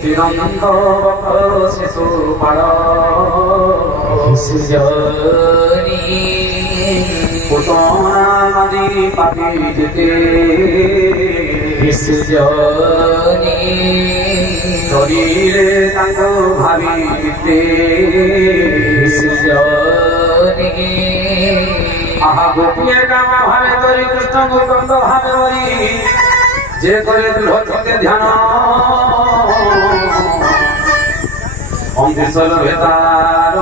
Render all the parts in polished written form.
চিরন্ত শিশু পাড় সুজনি পুতনা নদী পাবি যেতে সুজনি শরীরে তাঙ্গ ভাবি যেতে সুজনি আহা গোপিয়ে কাম ভাবে তরি কৃষ্ণ গোবিন্দ ভাবে বলি যে করে দৃঢ় ধ্যান অঙ্কিশল ভেতার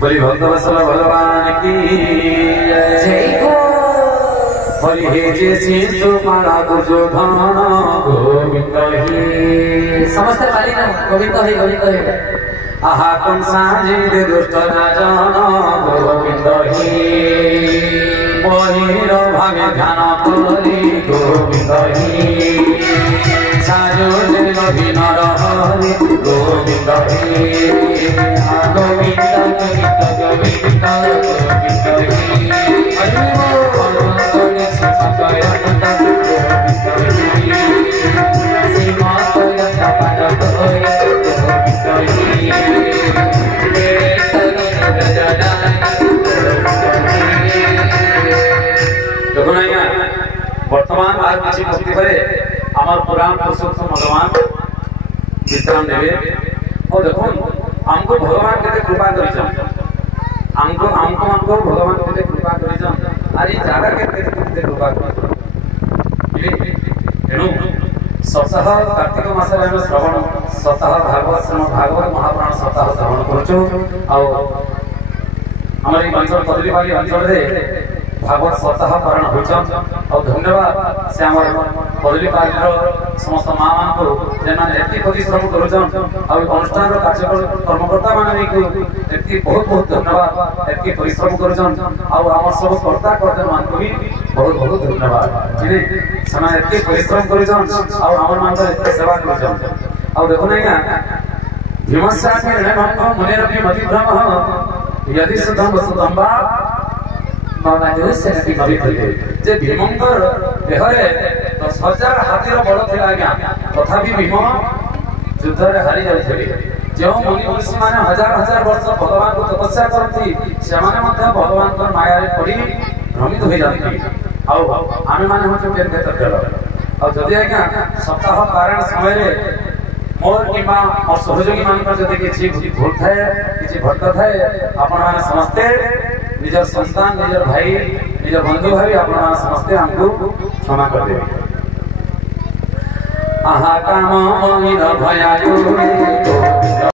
বলি ভক্তবৎসল ভগবান কি জয় হরি হে যে শিশু মারা দুর্যোধন গোবিন্দ হি সমস্ত বালি নাম গোবিন্দ হে গোবিন্দ হে আহা কংসাজির দুষ্ট রাজন গোবিন্দ হি বহির ভাবে ধ্যান করি গোবিন্দ হি সায়োজন বিনর হরি গোবিন্দ হি গোবিন্দ গোবিন্দ গোবিন্দ গোবিন্দ হে হরি বল গোবিন্দ সকায়নন্দ গোবিন্দ হে শ্রীমত তপন গোয় গোবিন্দ হে তেরে তরুণ গজদাই দেখুন আজ্ঞা বর্তমান আর কিছু ভক্তি করে আমার পুরাণ পুরুষোত্তম ভগবান বিশ্রাম নেবে ও দেখুন আমको ভগবান কেতে কৃপা করিছন আমको ভগবান কেতে কৃপা করিছন আর এই জায়গা কেতে কৃপা করিছন এণু সপ্তাহ কার্তিক মাসে আমি শ্রবণ সপ্তাহ ভাগবত মহাপুরাণ সপ্তাহ শ্রবণ করছু আমার এই অঞ্চল কদলীবাড়ি অঞ্চলে ভাগবত সপ্তাহ পালন হয়েছেন ধন্যবাদ সে আমার কদলীবাড়ির সমস্ত মা মানুষ যেমন এটি পরিশ্রম করছেন অনুষ্ঠান কর্মকর্তা মানে এটি বহুত বহুত ধন্যবাদ এটি পরিশ্রম করছেন আমার সব কর্তা কর্তা মানুষ বি বহুত বহুত ধন্যবাদ বুঝলি ସେମାନେ এটি পরিশ্রম করছেন আমার মানুষ এটি সেবা করছেন দেখুন আজ্ঞা ভীমস্যাপি ঋণভঙ্গ মুনিরপি মতিভ্রম यदि सुधम वसुदम्बा যে ভীমঙ্কর দেহরে 10,000 হাতির বল ଥିଲା আজ্ঞା তথাপি ভীম যুদ্ধরে হারি যাଉଥିଲେ ଯେଉଁ ମୁନି ଋଷି ମାନେ ହଜାର ହଜାର ବର୍ଷ ଭଗବାନଙ୍କୁ ତପସ୍ୟା କରନ୍ତି ସେମାନେ ମଧ୍ୟ ଭଗବାନଙ୍କର ମାୟାରେ ପଡ଼ି ଭ୍ରମିତ ହୋଇଯାନ୍ତି ଆମେ ମାନେ ହଉଛୁ ଯଦି ଆଜ୍ଞା ସପ୍ତାହ ପାରାୟଣ ସମୟରେ मोर किंबा मोर सहयोगी मानकर जदि किछि भूल थाए किछि भटक थाए आपण माने समस्ते निजर संतान निजर भाई निजर बंधु भाई आपण माने समस्ते हमको क्षमा कर देबे आहा काम मोहिर भया